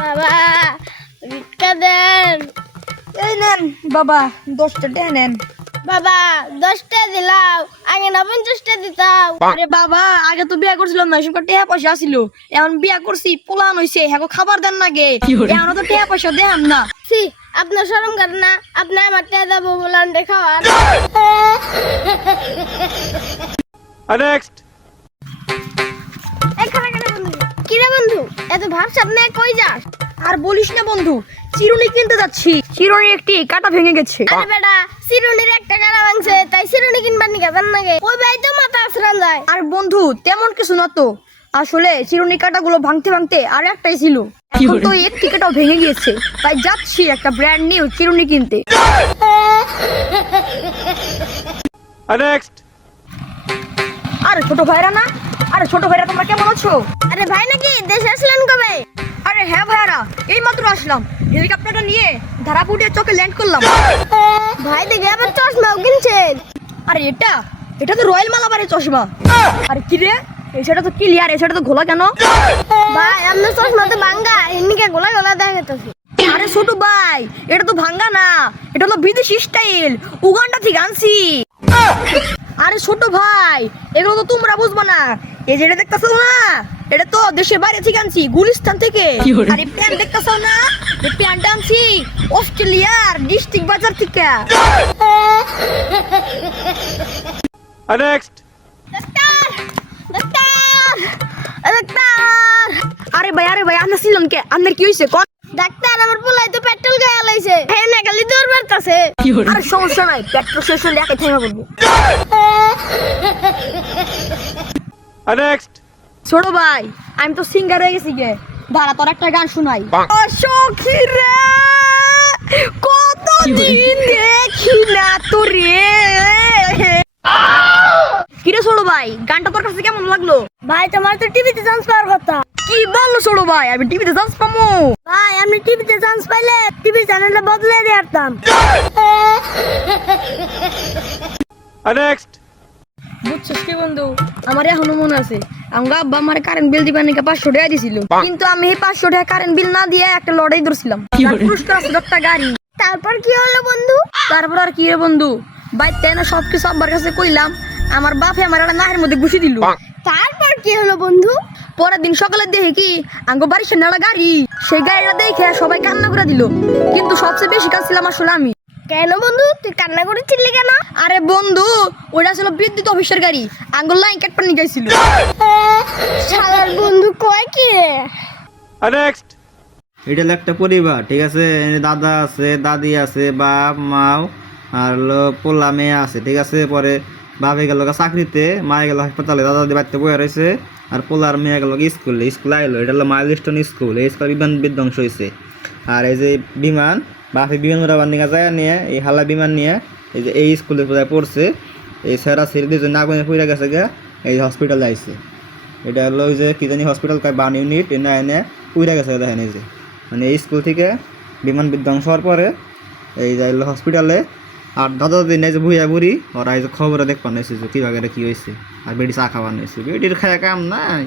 বাবা ভিক্ষা দেন। এই নেন বাবা দশটা টাকা নেন। বাবা দশটা দিলাও আগে না পঞ্চাশটা দিতাম আরে বাবা আগে তো বিয়া করছিলাম না সব টাকা পয়সা আসিল এখন বিয়া করছি পোলান হইছে হ্যাঁ খাবার দেন না গে এখন তো টাকা পয়সা দেন না। সি আপনার সরম করেন না আপনি আমার টেয়া দেবো বলান দেখাওয়ান Next. এত ভাবছ আপনি কই যাস আর বলিস না বন্ধু চিরুনি কিনতে যাচ্ছি। চিরুনি একটি কাটা ভেঙে গেছে। আরে বেটা সিরুনির একটা গাড়া ভাঙছে তাই সিরুনি কিনবার নিকে জান নাগে ওই ভাই তো মাথা আসরান যায়। আর বন্ধু তেমন কিছু না তো। আসলে চিরুনি কাটাগুলো ভাঙতে ভাঙতে আর একটাই ছিল। এখন তো এই একটি ভেঙে গিয়েছে। তাই যাচ্ছি একটা ব্র্যান্ড নিউ চিরুনি কিনতে. আরে ছোট ভাইরা না আরে ছোট ভাইরা তোমরা কেমন আছো? আরে ভাই নাকি দেশে আসলেন কবে? আরে হ্যাঁ ভাইয়ারা এই মাত্র আসলাম। হেলিকপ্টারটা নিয়ে ধারাপুটিয়া চকে ল্যান্ড করলাম। ভাই দেখে আবার চশমাও কিনছেন আরে এটা এটা তো রয়্যাল মালাবারের চশমা। আরে কি রে? এই সেটা তো ক্লিয়ার এই সেটা তো ঘোলা কেন? ভাই আপনার চশমা তো ভাঙ্গা এমনিকে ঘোলা গোলা দেখাতেছে আরে ছোট ভাই এটা তো ভাঙ্গা না এটা হলো বিদেশি স্টাইল উগান্ডা থেকে আনছি। আরে ছোট ভাই এগুলো তো তোমরা বুঝবা না। এই যে এটা দেখতেছো না? এটা তো দেশে বাইরে থেকে আনছি গুলিস্তান থেকে। আরে প্যান্ট দেখতেছো না? এই প্যান্ট আনছি অস্ট্রেলিয়ার ডিস্ট্রিক্ট বাজার থেকে। Next. Doctor doctor doctor. আরে ভাই আরে ভাই আমরা ছিলাম কে? আপনার কি হয়েছে কোন ডাক্তার আমার পোলাই তো পেট্রোল গায়ে লাইছে খালি দৌড় মারতাছে। আরে সমস্যা নাই পেট্রোল শেষ হলে একাই থেমে বলব Next. ছোট ভাই আমি তো সিঙ্গার হয়ে গেছি গে। দাঁড়া তোর একটা গান শোনাই। সখী রে কত দিন দেখি না তো রে কিরে ছোট ভাই গানটা তোর কাছে কেমন লাগল? ভাই তোমার তো টিভিতে চান্স পাওয়ার কথা। কি বলল ছোট ভাই আমি টিভিতে চান্স পামু। ভাই আমি চ্যানেলটা বদলে দিয়ে আসতাম Next. বুঝছিস কি বন্ধু? আমার এখনও মনে আছে। আমার আব্বা আমার কারেন্ট বিল দিবার নাকি পাঁচশো টাকা দিছিল। কিন্তু আমি এই পাঁচশো টাকা কারেন্ট বিল না দিয়ে একটা লড়াই ধরছিলাম। পুরস্কার আছে একটা গাড়ি। তারপর কি হলো বন্ধু? তারপর আর কি রে বন্ধু? বাইতে না সবকিছু আব্বার কাছে কইলাম আমার বাপে আমার একটা নাহের মধ্যে ঘুষি দিল। তারপর কি হলো বন্ধু? পরের দিন সকালে দেখে কি আঙ্গ বাড়ির সামনে গাড়ি। সেই গাড়িটা দেখে সবাই কান্না করে দিল। কিন্তু সবচেয়ে বেশি কাঁদছিলাম আসলে আমি। কেন বন্ধু? তুই কান্না করেছিলি কেন? আরে বন্ধু ওটা ছিল বিদ্যুৎ অফিসের গাড়ি। আঙ্গুল লাইন কাটপার নিয়ে গেছিল শালার বন্ধু কয় কি Next. এটা হলো একটা পরিবার ঠিক আছে? দাদা আছে দাদি আছে বাপ মাও আর হলো পোলা মেয়ে আছে ঠিক আছে? পরে বাপে গেল চাকরিতে, মায়ে গেল হাসপাতালে, দাদা দাদি বাড়িতে বয়ে রয়েছে, আর পোলার মেয়ে গেল স্কুলে স্কুলে আইলো, এটা হলো মাইলস্টোন স্কুল, এই স্কুল বিমান বিধ্বংস হয়েছে আর এই যে বিমান, বাপে বিমান উড়াবার নিয়ে যায় নিয়ে, এই হালা বিমান নিয়ে, এই যে এই স্কুলে কোথায় পড়ছে, এই সেরা সেরি দুজন আগুনে পুড়ে গেছে গা, এই হসপিটালে আইছে। এটা হলো ওই যে কি জানি হসপিটাল কয়, বান ইউনিট এনে এনে পুড়ে গেছে দেখেন এই যে। মানে এই স্কুল থেকে বিমান বিধ্বংস হওয়ার পরে, এই যে হলো হসপিটালে আর দাদা দিন এই যে ভুইয়া বুড়ি ওরা এই যে খবরে দেখবার পান যে কীভাবে কি হয়েছে আর বেটি চা খাওয়ানো হয়েছে বেটির খায় কাম নাই।